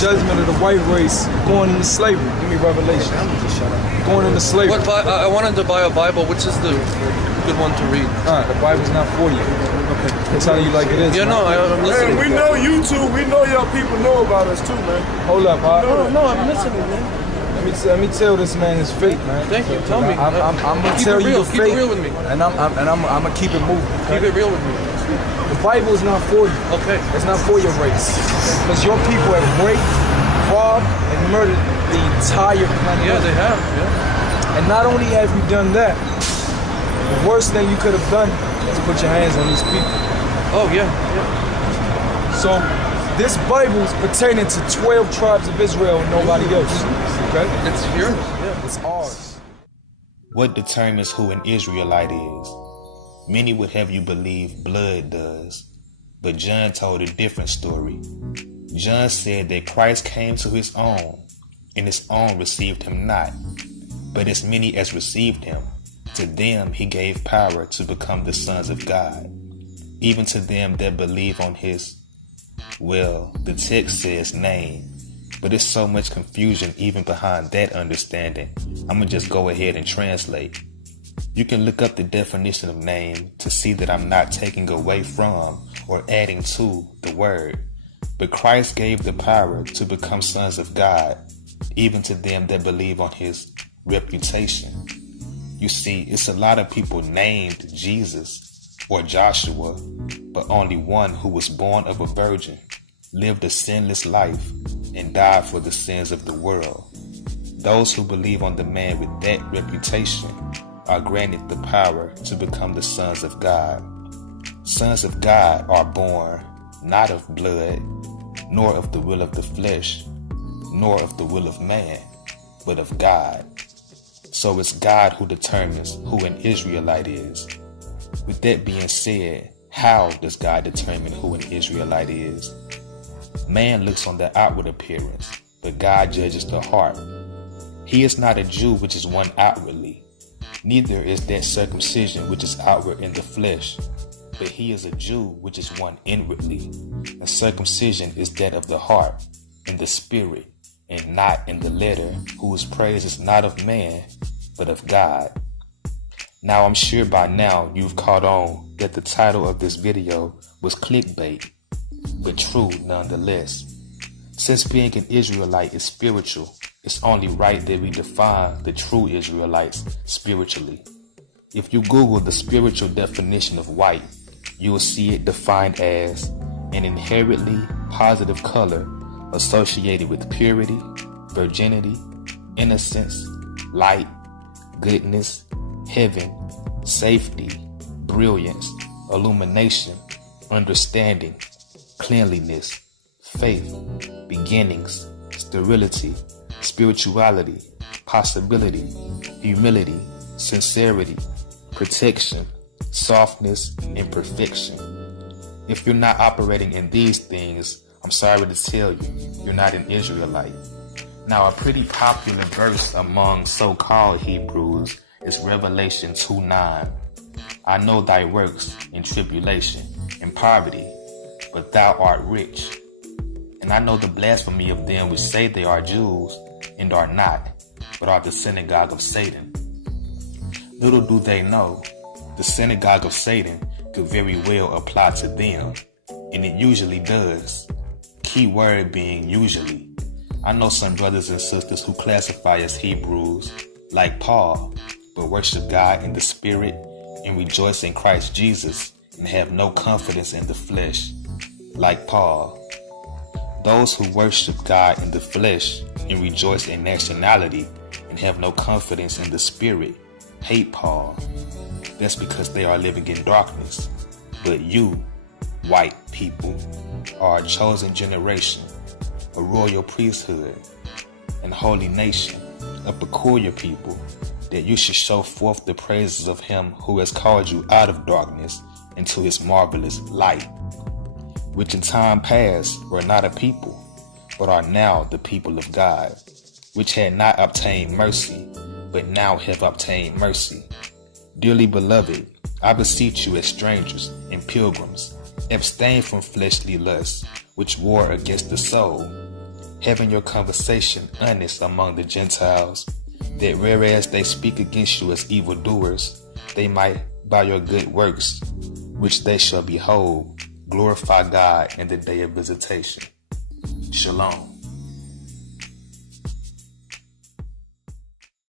judgment of the white race going into slavery. Give me Revelation. I'm just shut up. Going into slavery. I wanted to buy a Bible. Which is the good one to read? The Bible's not for you. Okay. I'm telling you like it is. Yeah, man. no, I'm listening. Man, we know you too. We know your people know about us too, man. Hold up, No, I'm listening, man. Let me tell this man his fate, man. Thank you. Tell me. I'm gonna tell you the fate. Keep it real with me. And I'm gonna keep it moving. Okay? Keep it real with me. The Bible is not for you. Okay. It's not for your race. Because your people have raped, robbed, and murdered the entire planet. Yeah, they have. Yeah. And not only have you done that, the worst thing you could have done is put your hands on these people. Oh yeah. So this Bible is pertaining to 12 tribes of Israel and nobody else. Okay? It's yours. Yeah. It's ours. What determines who an Israelite is? Many would have you believe blood does, but John told a different story. John said that Christ came to his own, and his own received him not. But as many as received him, to them he gave power to become the sons of God, even to them that believe on his, well, the text says name, but it's so much confusion even behind that understanding. I'm gonna just go ahead and translate. You can look up the definition of name to see that I'm not taking away from or adding to the word, but Christ gave the power to become sons of God, even to them that believe on his reputation. You see, it's a lot of people named Jesus or Joshua, but only one who was born of a virgin, lived a sinless life, and died for the sins of the world. Those who believe on the man with that reputation are granted the power to become the sons of God. Sons of God are born not of blood, nor of the will of the flesh, nor of the will of man, but of God. So it's God who determines who an Israelite is. With that being said, how does God determine who an Israelite is? Man looks on the outward appearance, but God judges the heart. He is not a Jew which is one outwardly, neither is that circumcision which is outward in the flesh, but he is a Jew which is one inwardly. And circumcision is that of the heart, in the spirit, and not in the letter, whose praise is not of man, but of God. Now I'm sure by now you've caught on that the title of this video was clickbait, but true nonetheless. Since being an Israelite is spiritual, it's only right that we define the true Israelites spiritually. If you Google the spiritual definition of white, you will see it defined as an inherently positive color associated with purity, virginity, innocence, light, goodness, heaven, safety, brilliance, illumination, understanding, cleanliness, faith, beginnings, sterility, spirituality, possibility, humility, sincerity, protection, softness, and perfection. If you're not operating in these things, I'm sorry to tell you, you're not an Israelite. Now, a pretty popular verse among so-called Hebrews is Revelation 2:9. I know thy works in tribulation and poverty, but thou art rich. And I know the blasphemy of them which say they are Jews and are not, but are the synagogue of Satan. Little do they know, the synagogue of Satan could very well apply to them, and it usually does. Key word being usually. I know some brothers and sisters who classify as Hebrews, like Paul, but worship God in the spirit and rejoice in Christ Jesus and have no confidence in the flesh, like Paul. Those who worship God in the flesh and rejoice in nationality and have no confidence in the spirit hate Paul. That's because they are living in darkness. But you, white people, are a chosen generation, a royal priesthood, and holy nation, a peculiar people, that you should show forth the praises of him who has called you out of darkness into his marvelous light, which in time past were not a people, but are now the people of God, which had not obtained mercy, but now have obtained mercy. Dearly beloved, I beseech you as strangers and pilgrims, abstain from fleshly lusts, which war against the soul. having your conversation honest among the Gentiles, that whereas they speak against you as evildoers, they might, by your good works, which they shall behold, glorify God in the day of visitation. Shalom.